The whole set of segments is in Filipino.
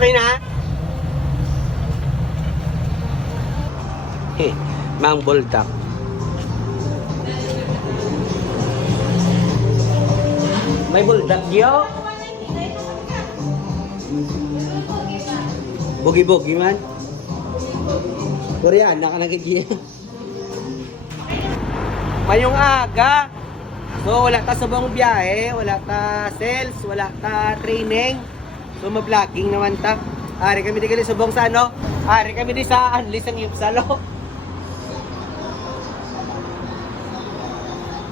Okay na? Eh, Mang Buldak. May buldak diyo? Bugi-bugi man. Koreana ka nagigiya. Mayong aga. So wala ta sa buong biyahe, wala ta sales, wala ta training. So ma-vlogging naman ta. Ari kami di kali subong sa ano? Ari kami di sa Anlis ang Yupsalo.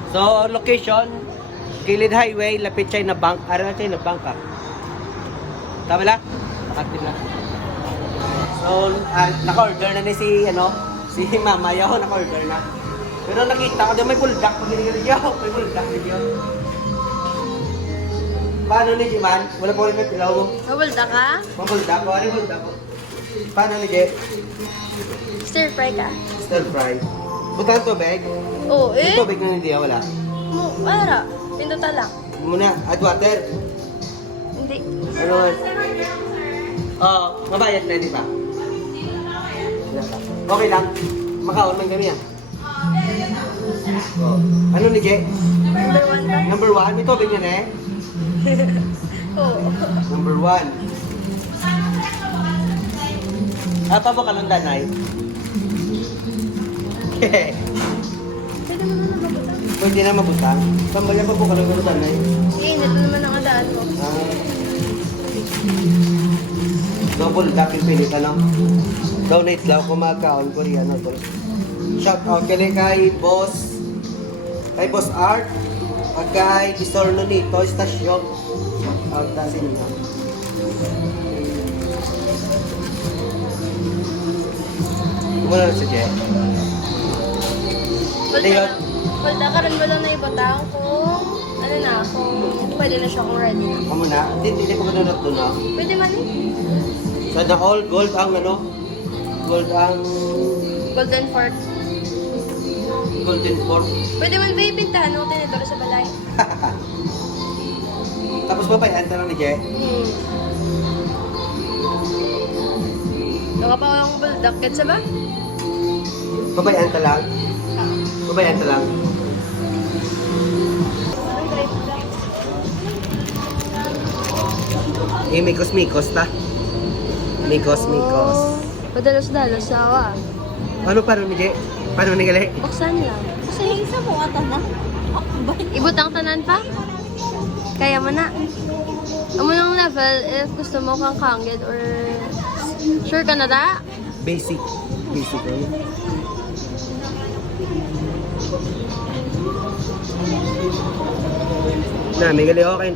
So location Gilid Highway, lapit China Bank. Ari na China Bank ka. Tama lang? Active lang. So, ah, naka-order na ni si, ano, si Mama Yaw, naka-order na. Pero nakita ko din may buldak pag ginigil niyo. May buldak niyo. Paano ni Jiman? Wala po rin may pilaw mo. Mabulda ka? Mabuldak ko. Ano yung buldak ko? Paano ni Je? Stir fry ka? Stir fry. Butang tubig. Oo, Yung eh. tubig na hindi, wala. Mo, ara. Pinduta lang. Muna, add water. Hindi. Ano? Oo, mabayad na, di ba? Okay lang. Makaon man kami ah. Oh. Ano ni Je? Number one? Number one, may tubig yan eh. Oo. Number one. Ah, pa mo kalundan ay? Pwede mo na mabulda. Pwede na mabutang. Sambayan pa po kalundan ay. Sige, ito naman ang adaan mo. Ah. Double tap yung pili ka lang. Donate daw kung magkaon ko riyan to. Shout out kay kay Boss kay Boss Art at kay Disorno nito stasyon. Shout out ta sa inyo. Wala na si Je. Bulda Hindi ka, rin lang na ibutang kung, ano na, kung pwede na siya kung ready na. Amo na. Hindi, hindi ko manunod doon ah. Pwede man eh. Sana all gold ang ano? Gold ang Golden fork. Golden fork. Pwede man ba ipintahan ng tinidor sa balay? Tapos babayan ka lang ni Je. Hmm. Baka pa ang buldak. Ketsa ba? Babayan ka lang. Babayan ka lang. Eh, mikos-mikos ta. Mikos-mikos. Padalos-dalos sawa. Ano para ni Je? Paano ni gali? Buksan lang. Sa isa mo ata na. Ibutang tanan pa? Kaya mo na. Amo ng level if gusto mo kang kanggid or sure ka na da? Basic. Basic ano? Na, may gali okay.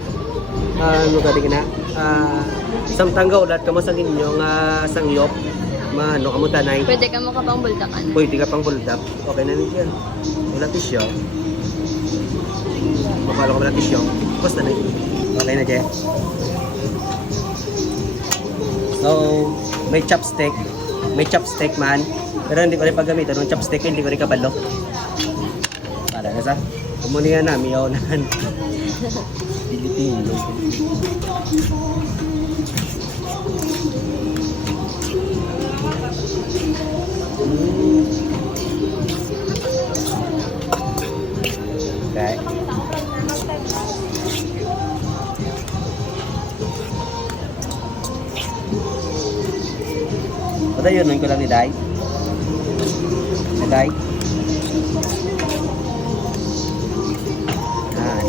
Ah, ano ka din na? Ah, isang tanggaw lahat ka mo sa inyo nga sangyop. Maano ka mo tanay. Pwede ka mo kapang buldakan. Pwede ka pang bulldog. Okay na niyan. Wala tisyo. Mapalo ka wala tisyo. Basta na yun. Okay na, Je. So, may chopstick. May chopstick man. Pero hindi ko rin paggamitan. Yung chopstick, hindi ko rin kabalo. Para na sa. Kumuni nga namin yun. Pilipino. Yun, nun ko lang ni Day. Ni Day. Yan.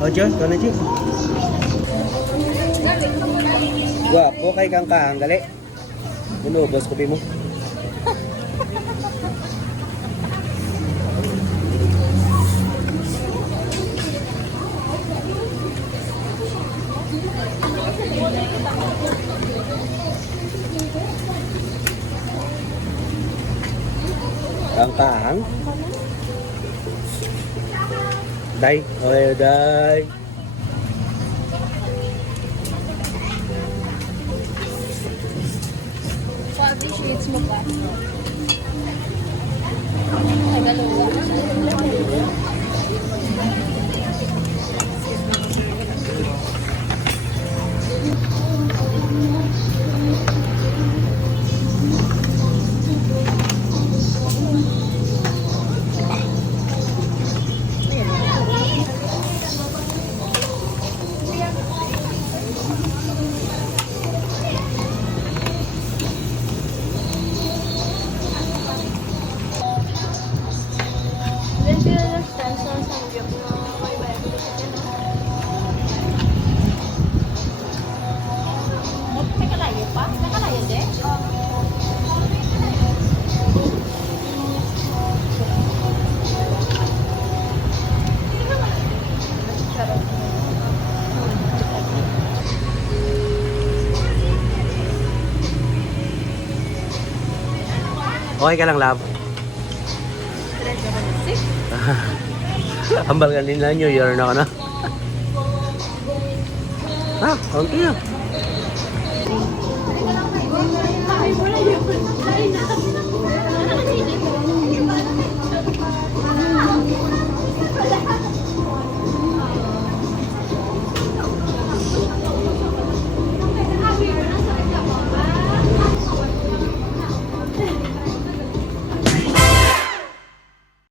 O, Diyos, ito na, Diyos. Gwapo kay kang kaang, gali. Unubos, kopi mo. Kang kaang. Day, okay, day. Okay ka lang, love? Ambal ka nila, New Year na ako ah, na. ah, konti na.